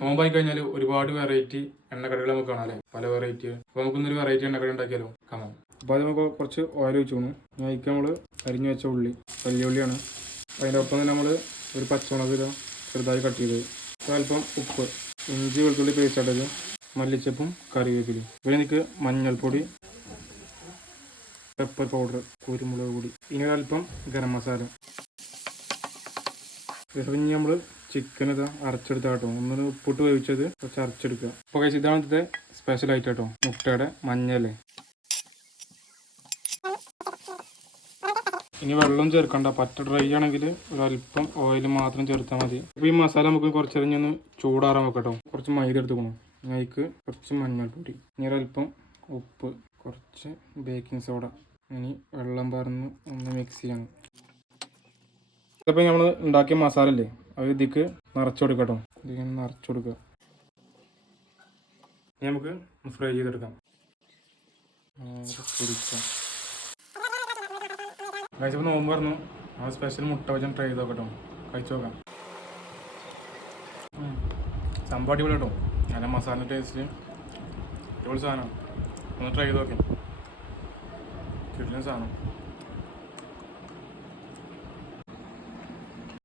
നോമ്പായി കഴിഞ്ഞാൽ ഒരുപാട് വെറൈറ്റി എണ്ണക്കടികൾ നമുക്ക് കാണാം അല്ലേ, പല വെറൈറ്റി. അപ്പോൾ നമുക്കൊന്നൊരു വെറൈറ്റി എണ്ണക്കടി ഉണ്ടാക്കിയാലോ, കാണാം. അപ്പോൾ അത് നമുക്ക് കുറച്ച് ഓയിൽ ഒഴിച്ചു പോകണം. അതിലേക്ക് നമ്മൾ അരിഞ്ഞു വെച്ച ഉള്ളി, വലിയ ഉള്ളിയാണ്. അതിൻ്റെ ഒപ്പം തന്നെ നമ്മൾ ഒരു പച്ചമുളക് ചെറുതായി കട്ട് ചെയ്തത്, അല്പം ഉപ്പ്, ഇഞ്ചി വെളുത്തുള്ളി പേസ്റ്റ് ഇട്ടത്, മല്ലിച്ചപ്പും കറിവേപ്പിലും. പിന്നെ എനിക്ക് മഞ്ഞൾപ്പൊടി, പെപ്പർ പൗഡർ, കുരുമുളക് പൊടി, ഇനി ഒരല്പം ഗരം മസാല. ഇനി നമ്മൾ ചിക്കൻ അരച്ചെടുത്ത കേട്ടോ, ഒന്നൊരു ഉപ്പിട്ട് വേവിച്ചത് കുറച്ച് അരച്ചെടുക്കുക. അപ്പോൾ കഴിച്ച് ഇതാണ് ഇതിൻ്റെ സ്പെഷ്യൽ ആയിട്ട് കേട്ടോ, മുട്ടയുടെ മഞ്ഞല്ലേ. ഇനി വെള്ളം ചേർക്കണ്ട, പറ്റ ഡ്രൈ ആണെങ്കിൽ ഒരല്പം ഓയിൽ മാത്രം ചേർത്താൽ മതി. അപ്പോൾ ഈ മസാല നമുക്ക് കുറച്ചറിഞ്ഞൊന്ന് ചൂടാറാൻ വെക്കട്ടോ. കുറച്ച് മൈദ എടുത്തുക്കണം, അതിലേക്ക് കുറച്ച് മഞ്ഞൾപ്പൊടി, ഇനി ഒരല്പം ഉപ്പ്, കുറച്ച് ബേക്കിംഗ് സോഡ, ഇനി വെള്ളം പറഞ്ഞ് ഒന്ന് മിക്സ് ചെയ്യണം. ഇതിപ്പോൾ നമ്മൾ ഉണ്ടാക്കിയ മസാല അല്ലേ, അത് ഇതിക്ക് നിറച്ച് കൊടുക്കട്ടോ. ഇതിങ്ങനെ നിറച്ച് കൊടുക്കുക. ഇനി നമുക്ക് ഫ്രൈ ചെയ്തെടുക്കാം. പൊരിക്കാം. കഴിച്ചപ്പോൾ നോമ്പ് പറഞ്ഞു, ആ സ്പെഷ്യൽ മുട്ട വെച്ചാൽ ട്രൈ ചെയ്ത് നോക്കട്ടോ, കഴിച്ചു നോക്കാം. സംഭവം അടിപൊളി കേട്ടോ, നല്ല മസാല ടേസ്റ്റ്, അടിപൊളി സാധനം. ഒന്ന് ട്രൈ ചെയ്ത് നോക്കാം, കിട്ടുന്ന സാധനം.